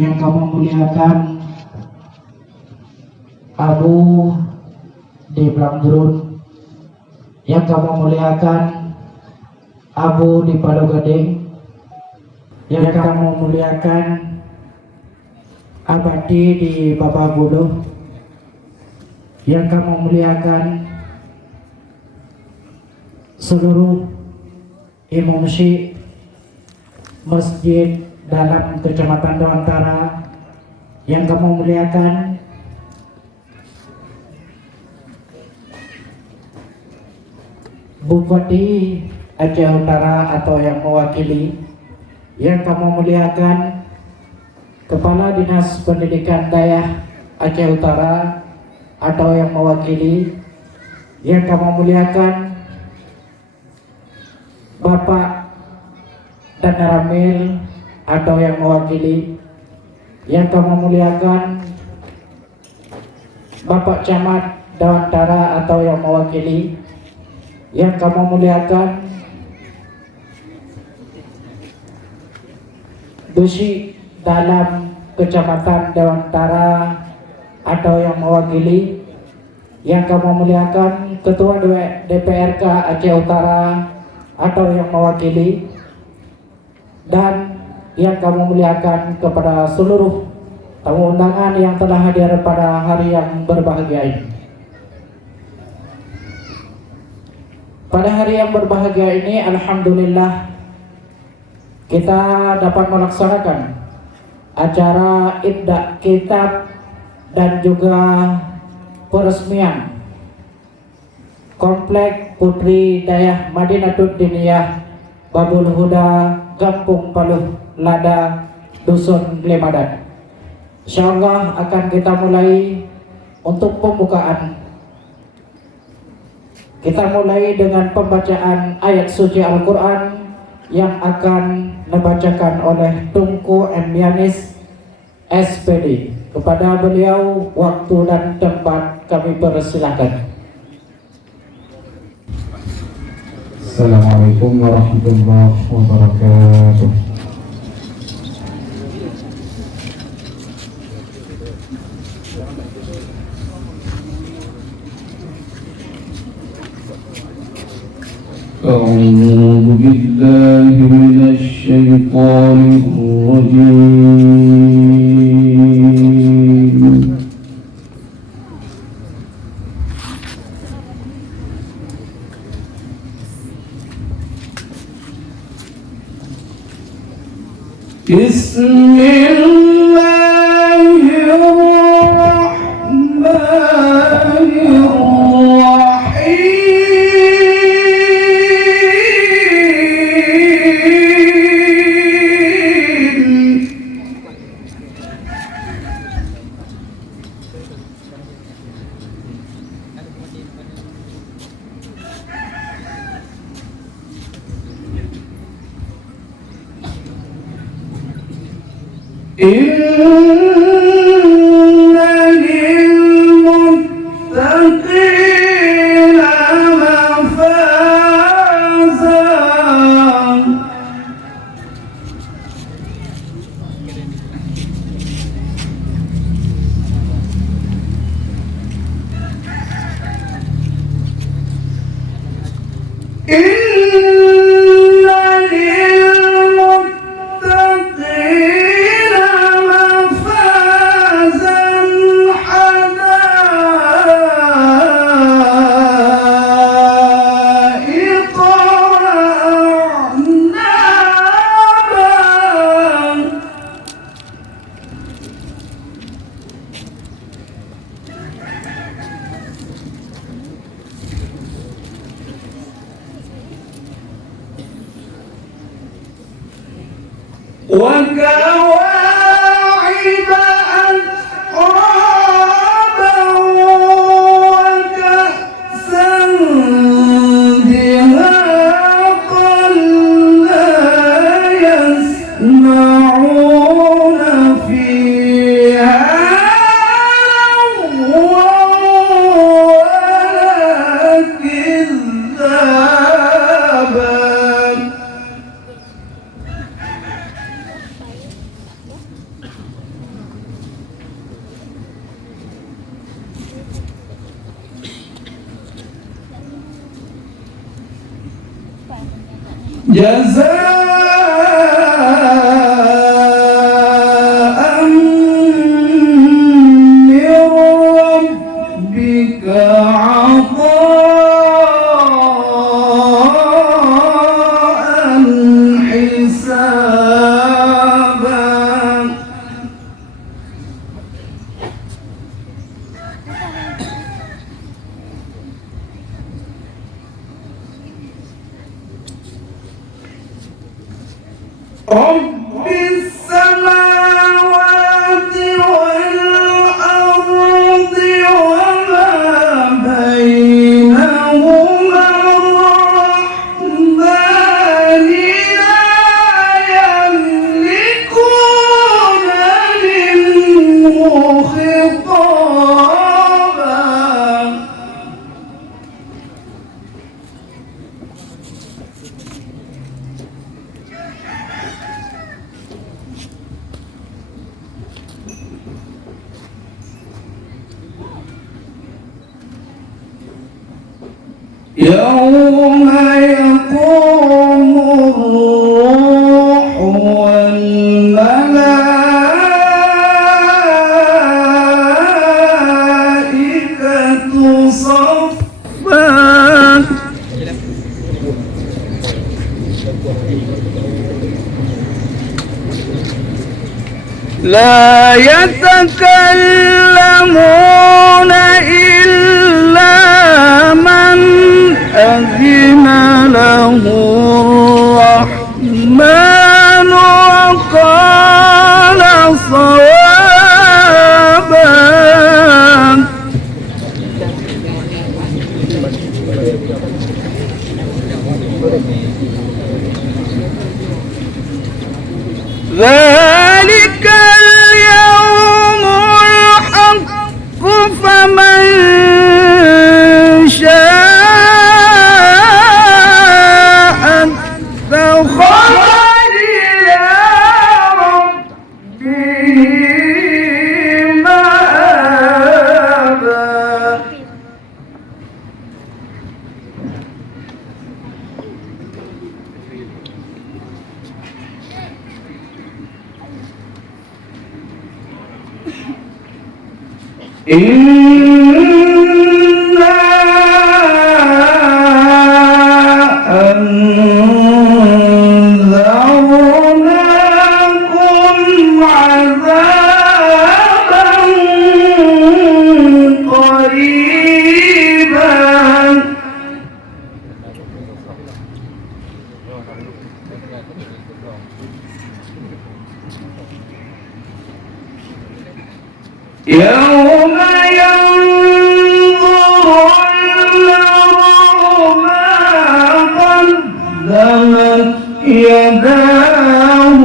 yang kamu muliakan Abu di Blamjurun, yang kamu muliakan Abu di Palu Gading, yang kamu muliakan Abadi di Babak Buluh, yang kamu muliakan seluruh imam syekh masjid dalam Kecamatan Dewantara, yang kamu muliakan Bupati Aceh Utara atau yang mewakili, yang kamu muliakan Kepala Dinas Pendidikan Daerah Aceh Utara atau yang mewakili, yang kamu muliakan Bapak dan Ramil atau yang mewakili, yang kamu muliakan Bapak Camat Dewantara atau yang mewakili, yang kamu muliakan Dusi dalam Kecamatan Dewantara atau yang mewakili, yang kamu muliakan Ketua DPRK Aceh Utara atau yang mewakili, dan yang kamu muliakan kepada seluruh tamu undangan yang telah hadir pada hari yang berbahagia ini. Pada hari yang berbahagia ini, alhamdulillah kita dapat melaksanakan acara ibda kitab dan juga peresmian Komplek Putri Dayah Madinatul Diniyah Babul Huda Gampung Paluh Lada Dusun Glemadan. Insyaallah akan kita mulai untuk pembukaan. Kita mulai dengan pembacaan ayat suci Al-Quran yang akan dibacakan oleh Tunku M. Yanis SPD. Kepada beliau waktu dan tempat kami persilahkan. Assalamualaikum warahmatullahi wabarakatuh. أعوذ بالله من الشيطان الرجيم. بسم الله الرحمن إن للمتقين مفازا وكواعب أترابا وكأسا دهاقا لا يسمعون فيها لغوا ولا كذابا جزاء من ربك عطاء حسابا رب السماوات والأرض وما بينهما الرحمن لا يملكون منه خطابا يوم يقوم الروح والملائكة صفا لا يتكلمون إلا من أذن له الرحمن وقال صوابا ذلك اليوم الحق فمن شاء اتخذ إلى ربه مآبا إنا أنذرناكم عذابا قريبا يوم ينظر المرء ما قدمت يداه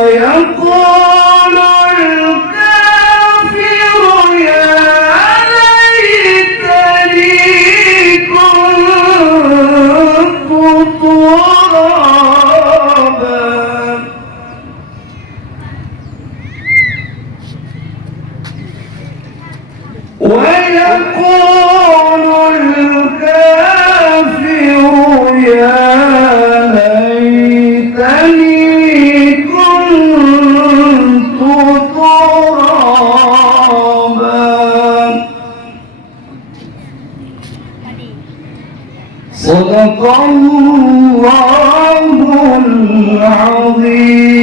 ويقول الكافر يا ليتني كنت ترابا ويقول الكافر يا ليتني كنت ترابا صدق الله العظيم